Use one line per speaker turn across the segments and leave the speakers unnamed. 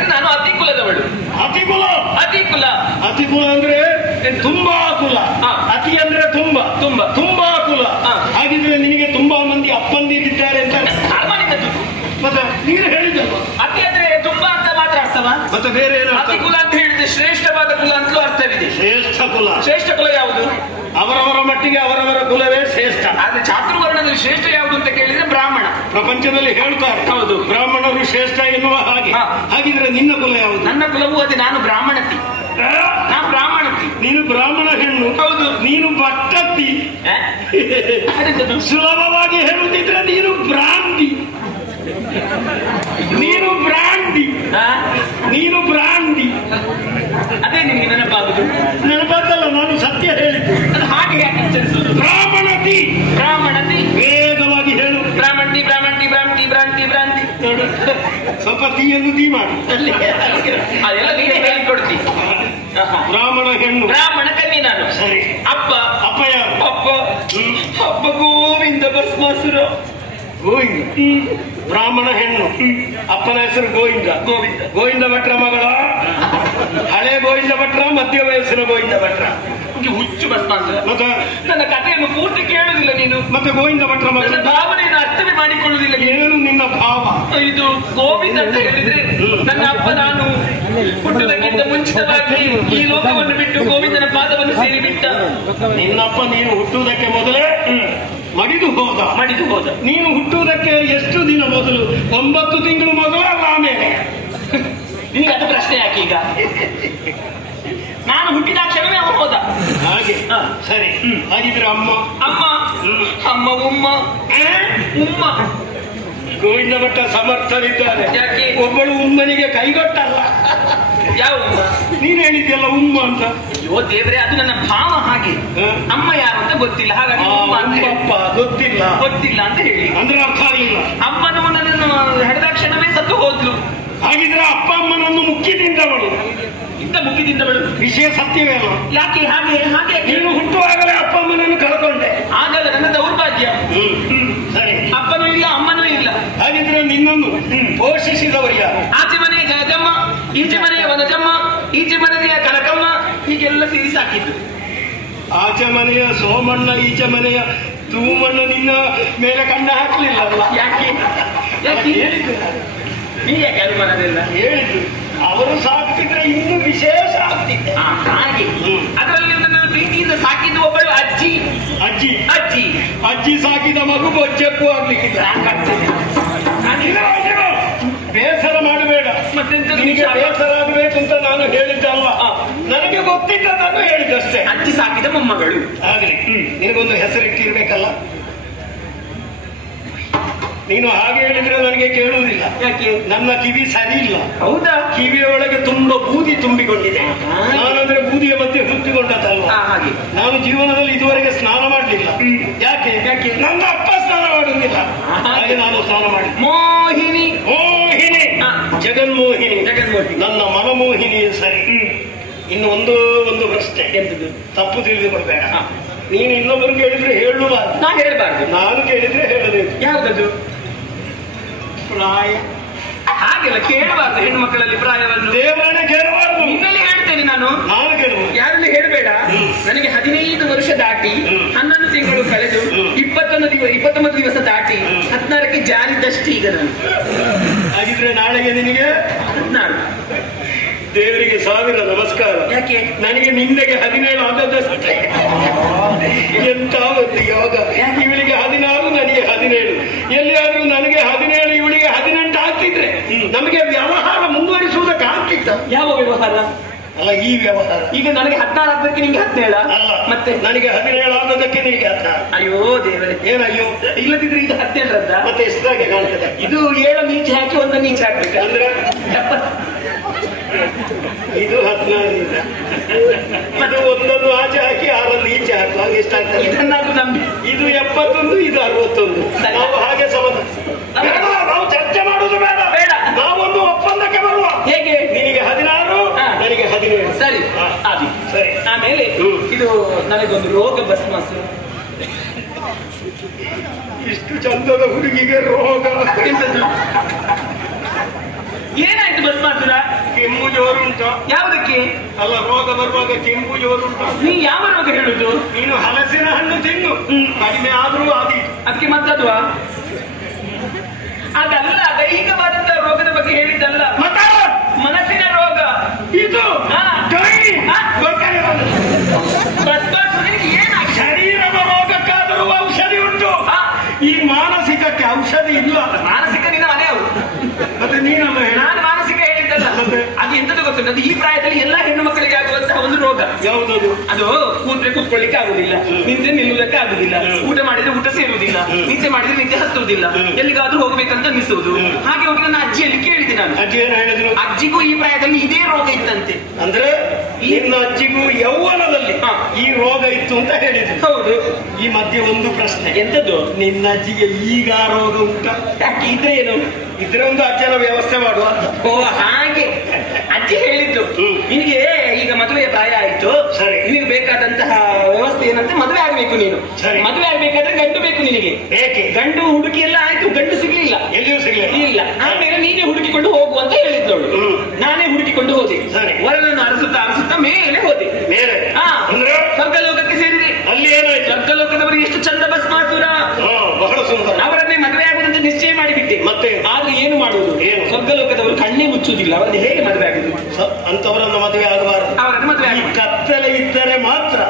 ನಾನು ಅತಿ ಕುಲದವಳು
ಅತಿಕುಲ.
ಅತಿ ಕುಲ
ಅತಿಕುಲ ಅಂದ್ರೆ ತುಂಬಾ ಕುಲ. ಅತಿ ಅಂದ್ರೆ ತುಂಬಾ.
ತುಂಬಾ.
ತುಂಬಾ ಕುಲ. ಹಾಗಿದ್ರೆ ನಿನಗೆ ತುಂಬಾ ಮಂದಿ ಅಪ್ಪಂದಿರಿದ್ದಾರೆ ಅಂತ ಮತ್ತೆ ನೀನು ಹೇಳಿದ್ದಲ್ವ?
ಅತಿ ಅಂದ್ರೆ ತುಂಬಾ ಅಂತ ಮಾತ್ರ ಅರ್ಥವ?
ಮತ್ತೆ ಬೇರೆ ಏನು?
ಅತಿ ಕುಲ ಅಂತ ಹೇಳಿದ್ರೆ ಶ್ರೇಷ್ಠವಾದ ಕುಲ ಅಂತಲೂ ಅರ್ಥವಿದೆ.
ಶ್ರೇಷ್ಠ ಕುಲ.
ಶ್ರೇಷ್ಠ ಕುಲ ಯಾವುದು?
ಅವರವರ ಮಟ್ಟಿಗೆ ಅವರವರ ಕುಲವೇ ಶ್ರೇಷ್ಠ.
ಆದ್ರೆ ಚಾತುರ್ವರ್ಣದಲ್ಲಿ ಶ್ರೇಷ್ಠ ಯಾವುದು ಅಂತ ಕೇಳಿದ್ರೆ ಬ್ರಾಹ್ಮಣ.
ಪ್ರಪಂಚದಲ್ಲಿ ಹೇಳ್ತಾರೆ.
ಹೌದು.
ಬ್ರಾಹ್ಮಣರು ಶ್ರೇಷ್ಠ ಎನ್ನುವ ಹಾಗೆ. ಹಾಗಿದ್ರೆ ನಿನ್ನ ಕುಲ ಯಾವುದು?
ನನ್ನ ಕುಲವೂ ಅದೇ. ನಾನು ಬ್ರಾಹ್ಮಣತಿ.
ನಾನು
ನಾ ಬ್ರಾಹ್ಮಣತಿ.
ನೀನು ಬ್ರಾಹ್ಮಣ ಹೆಣ್ಣು.
ಹೌದು.
ನೀನು?
ಅದೆಂತದು?
ಸುಲಭವಾಗಿ ಹೇಳುತ್ತಿದ್ರೆ ನೀನು ಭ್ರಾಂತಿ. ನೀನು ಬ್ರಾಂಡಿ? ನೀನು ಬ್ರಾಂಡಿ
ಅದೇ ನಿಮಗೆ ನೆನಪಾಗುದು.
ಸ್ವಲ್ಪ ತೀಯನ್ನು ತೀ ಮಾಡಿ.
ಅದೆಲ್ಲ ನೀನೇ.
ಬ್ರಾಹ್ಮಣ ಹೆಣ್ಣು.
ಬ್ರಾಹ್ಮಣ ಕನ್ನಿ ನಾನು.
ಸರಿ.
ಅಪ್ಪ.
ಅಪ್ಪ ಯಾರು?
ಅಪ್ಪ. ಅಪ್ಪ ಗೋವಿಂದ ಭಸ್ಮಾಸುರ.
ಗೋವಿಂದ. ಬ್ರಾಹ್ಮಣ ಹೆಣ್ಣು. ಅಪ್ಪನ ಹೆಸರು ಗೋವಿಂದ.
ಗೋವಿಂದ.
ಗೋವಿಂದ ಭಟ್ರ ಮಗಳ. ಹಳೆ ಗೋವಿಂದ ಭಟ್ರ ಮಧ್ಯ ವಯಸ್ಸಿನ ಗೋವಿಂದ ಭಟ್ರ.
ಹುಚ್ಚು ಭಸ್ಮಾಸುರ
ಮತ್ತೆ?
ನನ್ನ ಕಥೆಯನ್ನು ಪೂರ್ತಿ ಕೇಳುವುದಿಲ್ಲ ನೀನು.
ಮತ್ತೆ ಗೋವಿಂದ ಭಟ್ರ
ನನ್ನ ಭಾವನೆಯನ್ನು ಅರ್ಥವೇ ಮಾಡಿಕೊಳ್ಳುವುದಿಲ್ಲ ನೀನು.
ಏನು ನಿನ್ನ ಭಾವ?
ಇದು ಗೋವಿಂದ ಅಂತ ಹೇಳಿದ್ರೆ ನನ್ನ ಅಪ್ಪ ನಾನು ಹುಟ್ಟುವುದಕ್ಕಿಂತ ಮುಂಚಿತವಾಗಿ ಈ ಲೋಕವನ್ನು ಬಿಟ್ಟು ಗೋವಿಂದನ ಪಾದವನ್ನು ಸೇರಿ ಬಿಟ್ಟ.
ನಿನ್ನಪ್ಪ ನೀನು ಹುಟ್ಟುವುದಕ್ಕೆ ಮೊದಲೇ ಮಡಿದು ಹೋದ.
ಮಡಿದು ಹೋದ.
ನೀನು ಹುಟ್ಟುವುದಕ್ಕೆ ಎಷ್ಟು ದಿನ ಮೊದಲು? ಒಂಬತ್ತು ತಿಂಗಳು ಮೊದಲು ಅಲ್ಲ ಆಮೇಲೆ.
ನಿನಗೆ ಅದು ಪ್ರಶ್ನೆ ಯಾಕೆ ಈಗ? ನಾನು ಹುಟ್ಟಿದ ಕ್ಷಣವೇ ಹೋದ.
ಹಾಗೆ. ಸರಿ. ಹಾಗಿದ್ರೆ ಅಮ್ಮ.
ಅಮ್ಮ. ಅಮ್ಮ ಉಮ್ಮ? ಉಮ್ಮ.
ಗೋವಿಂದ ಭಟ್ಟ ಸಮರ್ಥರಿದ್ದಾರೆ.
ಯಾಕೆ?
ಒಬ್ಬಳು ಉಮ್ಮನಿಗೆ ಕೈಗೊಟ್ಟಲ್ಲ.
ಯಾವ ಉಮ್ಮ?
ನೀನು ಹೇಳಿದ್ಯಲ್ಲ ಉಮ್ಮ ಅಂತ.
ಅಯ್ಯೋ ದೇವ್ರೆ ಅದು ನನ್ನ ಭಾವ ಹಾಗೆ. ಅಮ್ಮ ಯಾರು ಅಂತ ಗೊತ್ತಿಲ್ಲ. ಹಾಗಾಗಿ ಉಮ್ಮ ಅಂತ ಹೇಳಿ.
ಉಮ್ಮಪ್ಪ ಗೊತ್ತಿಲ್ಲ.
ಗೊತ್ತಿಲ್ಲ ಅಂತ ಹೇಳಿ.
ಅಂದ್ರೆ ಅರ್ಥ ಆಗಲಿಲ್ಲ.
ಅಮ್ಮನು ನನ್ನನ್ನು ಹಡೆದ ಕ್ಷಣವೇ ಸತ್ತು ಹೋದ್ಲು.
ಹಾಗಿದ್ರೆ ಅಪ್ಪ ಅಮ್ಮನನ್ನು ಮುಖ್ಯದಿಂದವಳು
ಇಂಥ ಮುಖದಿಂದ
ವಿಷಯ ಸತ್ಯವೇ ಅಲ್ಲ
ಯಾಕೆ ಹಾಗೆ ಹಾಗೆ?
ನೀನು ಹುಟ್ಟುವಾಗಲೇ ಅಪ್ಪ ಅಮ್ಮನನ್ನು ಕಳ್ಕೊಂಡೆ
ಆಗಲ್ಲ ನನ್ನ ದೌರ್ಭಾಗ್ಯ.
ಸರಿ.
ಅಪ್ಪನೂ ಇಲ್ಲ ಅಮ್ಮನೂ ಇಲ್ಲ.
ಹಾಗಿದ್ರೆ ನಿನ್ನನ್ನು ಪೋಷಿಸಿದವರು ಯಾರು
ಆಚೆ ಮನೆಯ ಗಜಮ್ಮ ಈಚೆ ಮನೆಯ ವನಜಮ್ಮ ಈಚೆ ಮನೆಯ ಕನಕಮ್ಮ ಹೀಗೆಲ್ಲ ಸಿರಿ ಸಾಕಿದ್ರು
ಆಚೆ ಮನೆಯ ಸೋಮಣ್ಣ ಈಚೆ ಮನೆಯ ತೂಮಣ್ಣ ನಿನ್ನ ಮೇಲೆ ಕಣ್ಣ ಹಾಕ್ಲಿಲ್ಲ
ಯಾಕೆ? ಯಾಕೆ?
ಹೇಳಿದ್ದು.
ನೀ ಯಾಕೆ ಅನುಮಾನದಿಲ್ಲ
ಹೇಳಿದ್ದು. ಅವರು ಸಾಕ್ತಿದ್ರೆ ಇನ್ನೂ ವಿಶೇಷ ಆಗ್ತಿದ್ದೆ
ಆ, ಹಾಗೆ. ಅದರಲ್ಲಿ ನನ್ನ ಪ್ರೀತಿಯಿಂದ ಸಾಕಿದ್ದು ಒಬ್ಬಳು ಅಜ್ಜಿ.
ಅಜ್ಜಿ.
ಅಜ್ಜಿ.
ಅಜ್ಜಿ ಸಾಕಿದ ಮಗು ಬೊಜ್ಜಪ್ಪು ಆಗ್ಲಿಕ್ಕಿಲ್ಲ
ಸಾಕಾಗ್ತದೆ
ಇಲ್ಲ, ಇಲ್ಲ. ಬೇಸರ ಮಾಡಬೇಡ.
ಮತ್ತೆಂತ
ನಿನಗೆ ಬೇಸರ ಆಗಬೇಕು ಅಂತ ನಾನು ಹೇಳಿದ್ದಲ್ವ?
ನನಗೆ
ನನಗೆ ಗೊತ್ತಿದ್ದದನ್ನು ಹೇಳಿದ್ದಷ್ಟೇ.
ಅಜ್ಜಿ ಸಾಕಿದ ಮೊಮ್ಮಗಳು.
ಆದ್ರೆ ನಿನಗೊಂದು ಹೆಸರಿಟ್ಟಿರ್ಬೇಕಲ್ಲ? ನೀನು ಹಾಗೆ ಹೇಳಿದ್ರೆ ನನಗೆ ಕೇಳುವುದಿಲ್ಲ.
ಯಾಕೆ?
ನನ್ನ ಕಿವಿ ಸರಿ ಇಲ್ಲ
ಹೌದಾ?
ಕಿವಿಯ ಒಳಗೆ ತುಂಬಾ ಬೂದಿ ತುಂಬಿಕೊಂಡಿದೆ. ನಾನಂದ್ರೆ ಬೂದಿಯ ಮಧ್ಯೆ
ಹುಟ್ಟಿಕೊಂಡದಲ್ಲ ಹಾಗೆ.
ನಾನು ಜೀವನದಲ್ಲಿ ಇದುವರೆಗೆ ಸ್ನಾನ ಮಾಡಲಿಲ್ಲ. ಯಾಕೆ?
ಯಾಕೆ?
ನನ್ನ ಅಪ್ಪ ಸ್ನಾನ ಮಾಡುವುದಿಲ್ಲ.
ಹಾಗೆ.
ನಾನು ಸ್ನಾನ ಮಾಡಿ
ಮೋಹಿನಿ.
ಮೋಹಿನಿ. ಜಗನ್ಮೋಹಿನಿ.
ಜಗನ್ಮೋಹಿನಿ.
ನನ್ನ ಮನಮೋಹಿನಿ ಸರಿ. ಇನ್ನು ಒಂದು ಒಂದು ಪ್ರಶ್ನೆ. ತಪ್ಪು ತಿಳಿದುಕೊಳ್ಬೇಡ. ನೀನು ಇನ್ನೊಬ್ಬರು ಕೇಳಿದ್ರೆ ಹೇಳುವ
ನಾನು ಹೇಳಬಾರ್ದು
ನಾನು ಕೇಳಿದ್ರೆ ಹೇಳಬೇಕು.
ಯಾವ್ದದು?
ಪ್ರಾಯ.
ಹಾಗೆಲ್ಲ ಕೇಳಬಾರ್ದು ಹೆಣ್ಣು ಮಕ್ಕಳಲ್ಲಿ ಪ್ರಾಯವನ್ನು.
ದೇವರನ್ನ ಕೇಳಬಾರ್ದು
ನಿನ್ನಲ್ಲಿ ಹೇಳ್ತೇನೆ ನಾನು. ಯಾರಲ್ಲಿ ಹೇಳಬೇಡ. ನನಗೆ ಹದಿನೈದು ವರ್ಷ ದಾಟಿ. ಹನ್ನೊಂದು ತಿಂಗಳು ಕಳೆದು. ಇಪ್ಪತ್ತೊಂದು ದಿವಸ ಇಪ್ಪತ್ತೊಂಬತ್ತು ದಿವಸ ದಾಟಿ. ಹದಿನಾರಕ್ಕೆ ಜಾರಿದಷ್ಟು ಈಗ ನಾನು.
ಹಾಗಿದ್ರೆ ನಾಳೆಗೆ ನಿನಗೆ?
ಹದಿನಾರು.
ದೇವರಿಗೆ ಸಾವಿರ ನಮಸ್ಕಾರ.
ಯಾಕೆ?
ನನಗೆ ನಿನ್ನೆಗೆ ಹದಿನೇಳು ಆದದ್ದಷ್ಟೇ. ಎಂತ ಒಂದು ಯೋಗ ಇವಳಿಗೆ ಹದಿನಾರು ನನಗೆ ಹದಿನೇಳು ಎಲ್ಲಿಯಾದ್ರೂ ನನಗೆ ಹದಿನೇಳು ಇವಳಿಗೆ ಹದಿನೆಂಟು ಆಗ್ತಿದ್ರೆ ನಮಗೆ ವ್ಯವಹಾರ ಮುಂದುವರಿಸುವುದಕ್ಕೆ ಆಗ್ತಿತ್ತ.
ಯಾವ ವ್ಯವಹಾರ?
ಅಲ್ಲ ಈ ವ್ಯವಹಾರ.
ಈಗ ನನಗೆ ಹದಿನಾರು ಆದಕ್ಕೆ ನಿಂಗೆ ಹದಿನೇಳ?
ಅಲ್ಲ
ಮತ್ತೆ?
ನನಗೆ ಹದಿನೇಳು ಆದದಕ್ಕೆ ನಿಮಗೆ ಹದಿನಾರು.
ಅಯ್ಯೋ ದೇವರೇ.
ಏನಯ್ಯೋ?
ಇಲ್ಲದಿದ್ರೆ ಇದು ಹದಿನೇಳರದ್ದ
ಮತ್ತೆ ಎಷ್ಟಾಗಿ ಕಾಣ್ತದೆ?
ಇದು ಏಳು ನೀಚೆ ಹಾಕಿ ಒಂದು ನೀಚೆ ಹಾಕ್ಬೇಕು
ಅಂದ್ರೆ? ಇದು ಹದಿನಾರು ಅದು ಒಂದೊಂದು ಆಚೆ ಹಾಕಿ ಆರೊಂದು ಈಚೆ ಹಾಕುವಾಗ ಎಷ್ಟಾಗ್ತದೆ?
ಇದನ್ನಾದ್ರೂ ನಮ್ಗೆ
ಇದು ಎಪ್ಪತ್ತೊಂದು ಇದು ಅರವತ್ತೊಂದು. ನಾವು ಹಾಗೆ ಸಮಾನ ಬೇಡ, ನಾವು ಚರ್ಚೆ ಮಾಡುವುದು ಬೇಡ
ಬೇಡ.
ನಾವೊಂದು ಒಪ್ಪಂದಕ್ಕೆ ಬರುವ
ಹೇಗೆ
ನಿನಗೆ ಹದಿನಾರು
ಹಾ.
ನನಗೆ ಹದಿನೇಳು
ಸರಿ
ಹಾ.
ಆದಿ
ಸರಿ
ಆಮೇಲೆ
ಹ್ಮ್.
ಇದು ನನಗೊಂದು ರೋಗ ಭಸ್ಮಾಸು
ಇಷ್ಟು ಚಂದದ ಹುಡುಗಿಗೆ ರೋಗ.
ಬಸ್ ಏನಾಯ್ತು ಭಸ್ಮಾಸುರ
ಕೆಮ್ಮು ಜೋರುಂಟ
ಯಾವುದಕ್ಕೆ?
ಅಲ್ಲ ರೋಗ ಬರುವಾಗ ಕೆಂಪು ಜೋರುಂಟ
ನೀ ಯಾವ ರೋಗ ಹೇಳುದು?
ನೀನು ಹಲಸಿನ ಹಣ್ಣು ತಿನ್ನು. ಕಡಿಮೆ ಆದ್ರೂ ಆದೀತು
ಅದಕ್ಕೆ ಮತ್ತದ್ವಾ? ಅದಲ್ಲ ದೈಹಿಕವಾದಂತ ರೋಗದ ಬಗ್ಗೆ ಹೇಳಿದ್ದಲ್ಲ. ಮನಸ್ಸಿನ ರೋಗ.
ಇದು
ಹಾ. ಅದು ಈ ಪ್ರಾಯದಲ್ಲಿ ಎಲ್ಲಾ ಹೆಣ್ಣು ಮಕ್ಕಳಿಗೆ ಆಗುವಂತಹ ಒಂದು ರೋಗ.
ಯಾವುದು
ಅದು ಕೂತ್ರೆ ಕೂತ್ಕೊಳ್ಳಿಕ್ಕೆ ಆಗುದಿಲ್ಲ ನಿಂತೆ ನಿಲ್ಲುವುದಕ್ಕೆ ಆಗುದಿಲ್ಲ ಊಟ ಮಾಡಿದ್ರೆ ಊಟ ಸೇರುವುದಿಲ್ಲ ನಿದ್ದೆ ಮಾಡಿದ್ರೆ ನಿದ್ದೆ ಹತ್ತುವುದಿಲ್ಲ ಎಲ್ಲಿಗಾದ್ರೂ ಹೋಗ್ಬೇಕಂತ ಅನಿಸುವುದು. ಹಾಗೆ ಹೋಗಿ ನನ್ನ ಅಜ್ಜಿಯಲ್ಲಿ ಕೇಳಿದೆ ನಾನು.
ಅಜ್ಜಿ ಏನು ಹೇಳಿದ್ರು?
ಅಜ್ಜಿಗೂ ಈ ಪ್ರಾಯದಲ್ಲಿ ಇದೇ ರೋಗ ಇತ್ತಂತೆ.
ಅಂದ್ರೆ ನಿನ್ನ ಅಜ್ಜಿಗೂ ಯೌವನದಲ್ಲಿ
ಹಾ.
ಈ ರೋಗ ಇತ್ತು ಅಂತ ಹೇಳಿದ್ರು.
ಹೌದು.
ಈ ಮಧ್ಯೆ ಒಂದು ಪ್ರಶ್ನೆ.
ಎಂತದ್ದು?
ನಿನ್ನ ಅಜ್ಜಿಗೆ ಈಗ ರೋಗ ಉಂಟ?
ಯಾಕೆ ಇದ್ರೆ ಏನು?
ಇದ್ರೆ ಒಂದು ಅಜ್ಜನ ವ್ಯವಸ್ಥೆ ಮಾಡುವ
ಓ ಹಾಗೆ ಏನಂತೆ ಮದುವೆ ಆಗ್ಬೇಕು ನೀನು.
ಸರಿ.
ಮದುವೆ ಆಗ್ಬೇಕಾದ್ರೆ ಗಂಡು ಬೇಕು ನಿನಗೆ.
ಏಕೆ?
ಗಂಡು ಹುಡುಕಿ ಎಲ್ಲ ಆಯ್ತು ಗಂಡು ಸಿಗ್ಲಿಲ್ಲ.
ಎಲ್ಲಿಯೂ ಸಿಗ್ಲಿಲ್ಲ.
ಇಲ್ಲ. ಆಮೇಲೆ ನೀನೇ ಹುಡುಕಿಕೊಂಡು ಹೋಗು ಅಂತ ಹೇಳಿದ್ದವಳು. ನಾನೇ ಹುಡುಕಿಕೊಂಡು ಹೋದೆ. ವರನನ್ನು ಅರಸುತ್ತಾ ಅರಸುತ್ತಾ ಮೇಲೆ ಹೋದೆ. ಹಾ
ಅಂದ್ರೆ?
ಸ್ವರ್ಗಲೋಕಕ್ಕೆ ಸೇರಿದೆ.
ಅಲ್ಲಿ ಸ್ವರ್ಗ
ಲೋಕದವರು ಎಷ್ಟು ಚಂದ ಭಸ್ಮಾಸುರ
ಹಾ, ಬಹಳ ಸುಂದರ.
ಅವರನ್ನೇ ಮದುವೆ ಆಗುದಂತ ನಿಶ್ಚಯ ಮಾಡಿಬಿಟ್ಟೆ.
ಮತ್ತೆ?
ಆದ್ರೆ ಏನು ಮಾಡುವುದು
ಸ್ವರ್ಗ
ಲೋಕದವರು ಕಣ್ಣೇ ಮುಚ್ಚುವುದಿಲ್ಲ ಅವರನ್ನು ಹೇಗೆ ಮದುವೆ ಆಗುದು?
ಅಂತವರನ್ನು ಮದುವೆ ಆಗಬಾರದು.
ಅವರನ್ನು ಮದುವೆ
ಕತ್ತಲೆ ಇದ್ದರೆ ಮಾತ್ರ.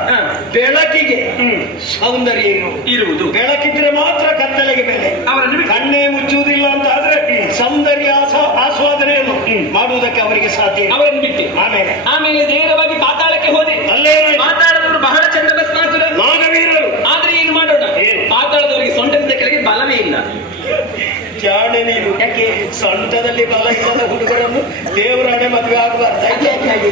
ಬೆಳಕಿಗೆ
ಹ್ಮ್.
ಸೌಂದರ್ಯ ಇರುವುದು. ಬೆಳಕಿದ್ರೆ ಮಾತ್ರ ಕತ್ತಲೆಗೆ ಬೆಲೆ ಕಣ್ಣೆ ಮುಚ್ಚುವುದಿಲ್ಲ ಅಂತ ಆದ್ರೆ ಸೌಂದರ್ಯ ಆಸ- ಆಸ್ವಾದನೆಯನ್ನು ಮಾಡುವುದಕ್ಕೆ ಅವರಿಗೆ ಸಾಧ್ಯ.
ಅವರನ್ನು ಬಿಟ್ಟು
ಆಮೇಲೆ.
ಆಮೇಲೆ ನೇರವಾಗಿ ಪಾತಾಳಕ್ಕೆ ಹೋದೆ.
ಅಲ್ಲೇ
ಪಾತಾಳದವರು ಬಹಳ ಚಂದ
ಜಾಣೆ ನೀನು.
ಯಾಕೆ?
ಸೊಂಟದಲ್ಲಿ ಬಲ ಇಲ್ಲದ ಹುಡುಗರನ್ನು ದೇವರಾಣೆ ಮದುವೆ ಆಗಬಾರ್ದು?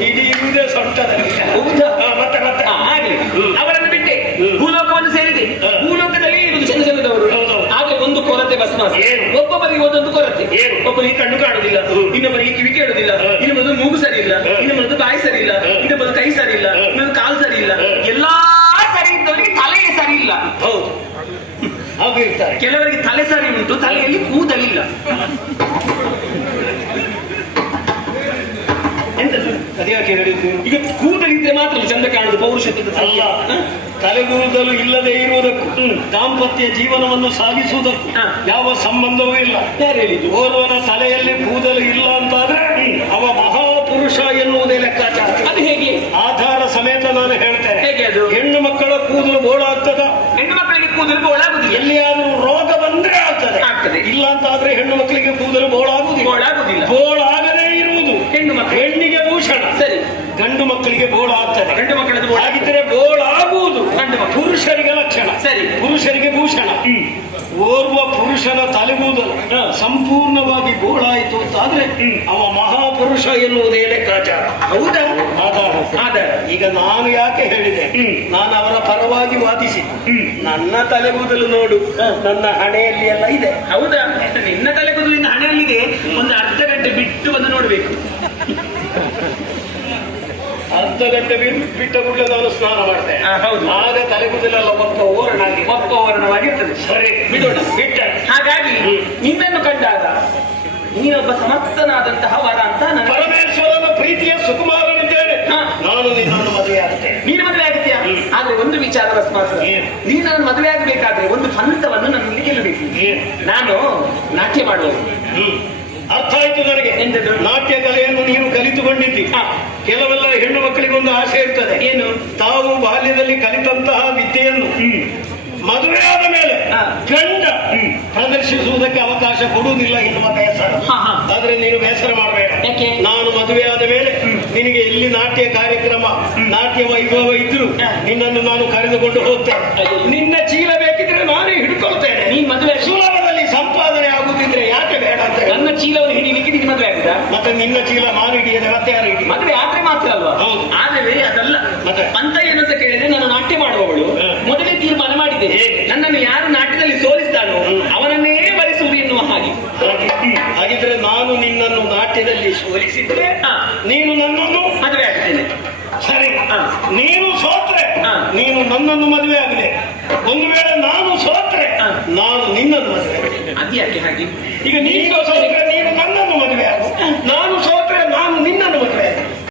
ಇಡೀ ಇರುವುದೇ ಸೊಂಟದಲ್ಲಿ.
ಹೌದಾ?
ಮತ್ತೆ ಮತ್ತೆ.
ಆಗಲಿ ಅವರನ್ನು ಬಿಟ್ಟೆ. ಭೂಲೋಕವನ್ನು ಸೇರಿದೆ. ಭೂಲೋಕದಲ್ಲಿ ಇರುವುದು. ಆದ್ರೆ ಒಂದು ಕೊರತೆ ಭಸ್ಮಾಸ.
ಏನು?
ಒಬ್ಬೊಬ್ಬರಿಗೆ ಒಂದೊಂದು ಕೊರತೆ.
ಏನು?
ಒಬ್ಬರಿಗೆ ಕಣ್ಣು ಕಾಣುದಿಲ್ಲ. ಇನ್ನೊಬ್ಬರಿಗೆ ಕಿವಿ ಕೇಳುದಿಲ್ಲ
ಹಾ.
ಇನ್ನೊಬ್ಬರದು ಮೂಗು ಸರಿ ಇಲ್ಲ ಇನ್ನೊಂದು ಬಾಯಿ ಸರಿ ಇಲ್ಲ ಇನ್ನೊಂದು ಕೈ ಸರಿ ಇಲ್ಲ. ಇನ್ನೊಂದು ಕಾಲು ಸರಿ ಇಲ್ಲ ಎಲ್ಲಾ ಸರಿ ಇದ್ದವರಿಗೆ ತಲೆಯೇ ಸರಿ ಇಲ್ಲ
ಹೌದು. ಹಾಗೂ ಇರ್ತಾರೆ
ಕೆಲವರಿಗೆ ತಲೆ ಸರಿ ಉಂಟು ತಲೆಯಲ್ಲಿ ಕೂದಲಿಲ್ಲ?
ಅದ್ಯಾಕೆ ಹೇಳಿದ್ದು?
ಈಗ ಕೂದಲಿದ್ರೆ ಮಾತ್ರ ಚಂದ ಕಾಣುದು ಪೌರುಷತ್ವದ
ಅಲ್ಲ
ತಲೆ ಕೂದಲು
ತಲೆಗೂದಲು ಇಲ್ಲದೆ ಇರುವುದಕ್ಕೂ ದಾಂಪತ್ಯ ಜೀವನವನ್ನು ಸಾಗಿಸುವುದಕ್ಕೂ ಯಾವ ಸಂಬಂಧವೂ ಇಲ್ಲ.
ಯಾರು ಹೇಳಿದ್ದು?
ಓರ್ವನ ತಲೆಯಲ್ಲಿ ಕೂದಲು ಇಲ್ಲ ಅಂತಾದ್ರೆ ಅವ ಮಹಾಪುರುಷ ಎನ್ನುವುದೇ ಲೆಕ್ಕಾಚಾರ.
ಅದು ಹೇಗೆ?
ಆಧಾರ ಸಮೇತ ನಾನು ಹೇಳ್ತೇನೆ.
ಹೇಗೆ ಅದು?
ಹೆಣ್ಣು ಮಕ್ಕಳ ಕೂದಲು ಬೋಳಾಗ್ತದ
ಹೆಣ್ಣು ಮಕ್ಕಳಿಗೆ ಕೂದಲು ಒಳಗುದಿಲ್ಲ
ಎಲ್ಲಿಯಾದ್ರೂ ರೋಗ ಬಂದ್ರೆ ಆಗ್ತದೆ
ಆಗ್ತದೆ.
ಇಲ್ಲ ಅಂತಾದ್ರೆ ಹೆಣ್ಣು ಮಕ್ಕಳಿಗೆ ಕೂದಲು ಬೋಳಾಗುವುದಿಲ್ಲ
ಬೋಳಾಗುದಿಲ್ಲ.
ಬೋಳಾಗದೇ ಇರುವುದು
ಹೆಣ್ಣು ಮಕ್ಕಳು
ಹೆಣ್ಣಿಗೆ ಭೂಷಣ
ಸರಿ
ಗಂಡು ಮಕ್ಕಳಿಗೆ ಬೋಳಾಗ್ತದೆ
ಗಂಡು ಮಕ್ಕಳದ್ದು ಬೋಳ
ಹಾಗಿದ್ರೆ ಬೋಳಾಗುವುದು
ಗಂಡು ಮಕ್ಕಳು.
ಪುರುಷರಿಗೆ ಲಕ್ಷಣ
ಸರಿ.
ಪುರುಷರಿಗೆ ಭೂಷಣ. ಓರ್ವ ಪುರುಷನ ತಲೆಗೂದಲು ಸಂಪೂರ್ಣವಾಗಿ ಗೋಳಾಯಿತು ಅಂತ ಆದ್ರೆ ಅವ ಮಹಾಪುರುಷ ಎನ್ನುವುದೇ ಲೆಕ್ಕಾಚಾರ
ಹೌದಾ?
ಈಗ ನಾನು ಯಾಕೆ ಹೇಳಿದೆ? ನಾನು ಅವರ ಪರವಾಗಿ ವಾದಿಸಿ ನನ್ನ ತಲೆಗೂದಲು ನೋಡು. ನನ್ನ ಹಣೆಯಲ್ಲಿ ಎಲ್ಲ ಇದೆ.
ಹೌದಾ? ನಿನ್ನ ತಲೆಗೂದಲಿನ ಹಣೆಯಲ್ಲಿದೆ ಒಂದು ಅರ್ಧ ಗಂಟೆ ಬಿಟ್ಟು ಬಂದು ನೋಡ್ಬೇಕು
ಅರ್ಧ ಗಂಟೆ ಬಿಟ್ಟು ಕೂಡಲೇ ನಾನು ಸ್ನಾನ ಮಾಡಿದೆ.
ಆ,
ತಲೆ ಕೂದಲೆಲ್ಲ ಒಬ್ಬ ಓರಣಾಗಿ
ಒಪ್ಪ ವರ್ಣವಾಗಿರ್ತದೆ
ಸರಿ.
ಬಿಡೋಣ
ಬಿಟ್ಟ.
ಹಾಗಾಗಿ ನಿನ್ನನ್ನು ಕಂಡಾಗ ನೀನೊಬ್ಬ ಸಮರ್ಥನಾದಂತಹ ವರ ಅಂತ ನನ್ನ
ಪರಮೇಶ್ವರನ ಪ್ರೀತಿಯ ಸುಕುಮಾರನಿದ್ದೇನೆ. ನಾನು ನಿನ್ನನ್ನು ಮದುವೆ ಆಗುತ್ತೆ
ನೀನು ಮದುವೆ ಆಗುತ್ತೀಯಾ ಆದ್ರೆ ಒಂದು ವಿಚಾರ? ನೀನು ನನ್ನ ಮದುವೆ ಆಗಬೇಕಾದ್ರೆ ಒಂದು ಹಂತವನ್ನು ನನ್ನಲ್ಲಿ ಗೆಲ್ಲಬೇಕು ನಾನು ನಾಟ್ಯ
ಮಾಡುವ. ಅರ್ಥ ಆಯ್ತು ನನಗೆ. ನಾಟ್ಯ ಕಲೆಯನ್ನು ನೀನು ಕಲಿತುಕೊಂಡಿದ್ದಿ. ಕೆಲವೆಲ್ಲ ಹೆಣ್ಣು ಮಕ್ಕಳಿಗೆ ಒಂದು ಆಸೆ ಇರ್ತದೆ.
ಏನು?
ತಾವು ಬಾಲ್ಯದಲ್ಲಿ ಕಲಿತಂತಹ ವಿದ್ಯೆಯನ್ನು ಮದುವೆಯಾದ ಮೇಲೆ ಗಂಡ ಪ್ರದರ್ಶಿಸುವುದಕ್ಕೆ ಅವಕಾಶ ಕೊಡುವುದಿಲ್ಲ ಎನ್ನುವ ಬೇಸರ. ಆದ್ರೆ ನೀನು ಬೇಸರ ಮಾಡಬೇಡ? ನಾನು ಮದುವೆಯಾದ ಮೇಲೆ ನಿನಗೆ ಎಲ್ಲಿ ನಾಟ್ಯ ಕಾರ್ಯಕ್ರಮ ನಾಟ್ಯ ವೈಭವ ಇದ್ರು ನಿನ್ನನ್ನು ನಾನು ಕರೆದುಕೊಂಡು ಹೋಗ್ತೇನೆ. ನಿನ್ನ ಚೀಲ ಬೇಕಿದ್ರೆ ನಾನೇ ಹಿಡ್ಕೊಳ್ತೇನೆ.
ನೀನ್ ಮದುವೆ
ಸುಲಭದಲ್ಲಿ ಸಂಪಾದನೆ ಆಗುತ್ತಿದ್ರೆ ಯಾಕೆ ಬೇಡ ಅಂತ ಹೇಳು?
ನನ್ನ ಚೀಲವನ್ನು ಹಿಡಿಲಿಕ್ಕೆ ನಿನ್ ಮದುವೆ ಆಗುದಾ
ಮತ್ತೆ ನಿನ್ನ ಚೀಲ ನಾನು ಹಿಡಿಯದೆ ಮತ್ತೆ ಯಾರು ಹಿಡಿಯ
ಮದುವೆ ಆದ್ರೆ ಮಾತ್ರ ಅಲ್ವಾ
ಹೌದು.
ಆದರೆ ಅದಲ್ಲ
ಮತ್ತೆ?
ಅಂತ ಏನು ಅಂತ ಕೇಳಿದ್ರೆ ನಾನು ನಾಟ್ಯ ಮಾಡುವವಳು. ಮೊದಲೇ ತೀರ್ಮಾನ
ಮಾಡಿದೆ?
ನನ್ನನ್ನು ಯಾರು ನಾಟ್ಯದಲ್ಲಿ ಸೋಲಿಸ್ತಾನೋ ಅವನನ್ನೇ ಬರೆಸುವುದು ಎನ್ನುವ ಹಾಗೆ
ಹಾಗೆ- ಹಾಗಿದ್ರೆ ನಾನು ನಿನ್ನನ್ನು ನಾಟ್ಯದಲ್ಲಿ ಸೋಲಿಸಿದ್ರೆ. ನೀನು ನನ್ನನ್ನು
ಮದುವೆ ಆಗ್ತೇನೆ
ಸರಿ. ನೀನು ಸೋತ್ರೆ. ನೀನು ನನ್ನನ್ನು ಮದುವೆ ಆಗಿದೆ ಒಂದು ವೇಳೆ ನಾನು ಸೋತ್ರೆ. ನಾನು ನಿನ್ನನ್ನು ಮದುವೆ
ಅದ್ಯಾಕೆ ಹಾಗೆ
ಈಗ ನೀನು ಸೋತ್ರೆ ನೀನು ನನ್ನನ್ನು ನಾನು